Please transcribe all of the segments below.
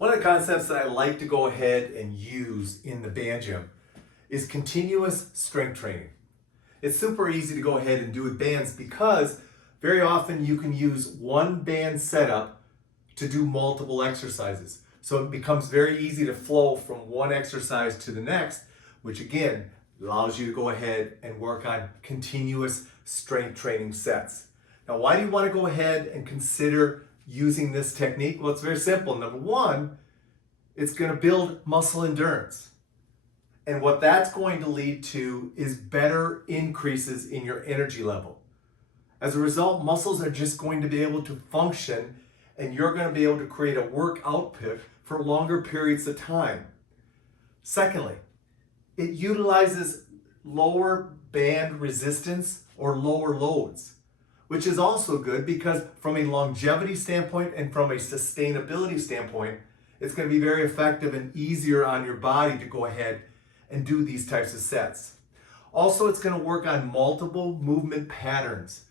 One of the concepts that I like to go ahead and use in the band gym is continuous strength training. It's super easy to go ahead and do with bands because very often you can use one band setup to do multiple exercises. So it becomes very easy to flow from one exercise to the next, which again allows you to go ahead and work on continuous strength training sets. Now, why do you want to go ahead and consider using this technique? Well, it's very simple. Number one, it's going to build muscle endurance. And what that's going to lead to is better increases in your energy level. As a result, muscles are just going to be able to function, and you're going to be able to create a work output for longer periods of time. Secondly, it utilizes lower band resistance or lower loads, which is also good because from a longevity standpoint and from a sustainability standpoint, it's going to be very effective and easier on your body to go ahead and do these types of sets. Also, it's going to work on multiple movement patterns.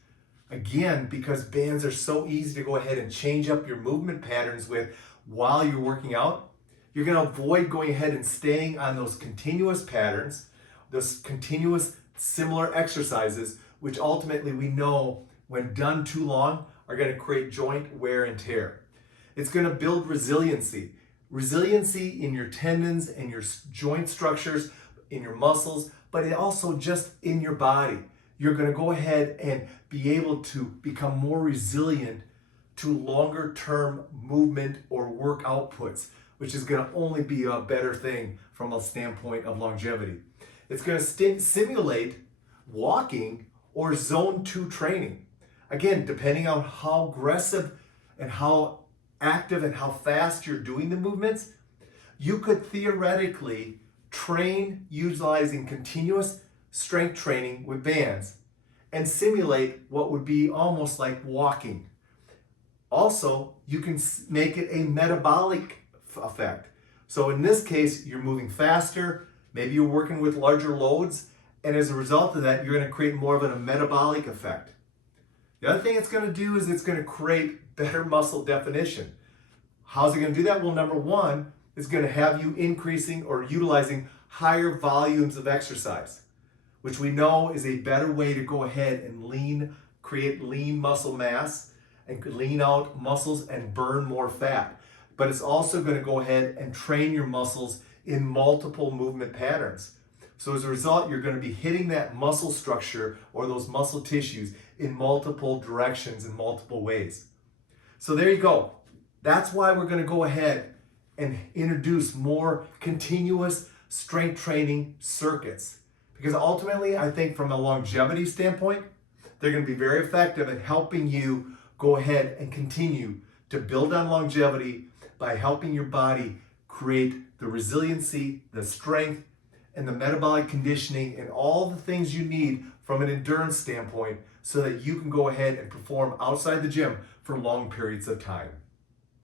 Again, because bands are so easy to go ahead and change up your movement patterns with while you're working out, you're going to avoid going ahead and staying on those continuous patterns, those continuous similar exercises, which ultimately we know when done too long are going to create joint wear and tear. It's going to build resiliency in your tendons and your joint structures, in your muscles, but it also just in your body. You're going to go ahead and be able to become more resilient to longer term movement or work outputs, which is going to only be a better thing from a standpoint of longevity. It's going to simulate walking or zone 2 training. Again, depending on how aggressive and how active and how fast you're doing the movements, you could theoretically train utilizing continuous strength training with bands and simulate what would be almost like walking. Also, you can make it a metabolic effect. So in this case, you're moving faster, maybe you're working with larger loads, and as a result of that, you're going to create more of a metabolic effect. The other thing it's going to do is it's going to create better muscle definition. How's it going to do that? Well, number one, it's going to have you increasing or utilizing higher volumes of exercise, which we know is a better way to go ahead and create lean muscle mass and lean out muscles and burn more fat. But it's also going to go ahead and train your muscles in multiple movement patterns. So as a result, you're going to be hitting that muscle structure or those muscle tissues in multiple directions in multiple ways. So there you go. That's why we're going to go ahead and introduce more continuous strength training circuits. Because ultimately, I think from a longevity standpoint, they're going to be very effective at helping you go ahead and continue to build on longevity by helping your body create the resiliency, the strength, and the metabolic conditioning and all the things you need from an endurance standpoint so that you can go ahead and perform outside the gym for long periods of time.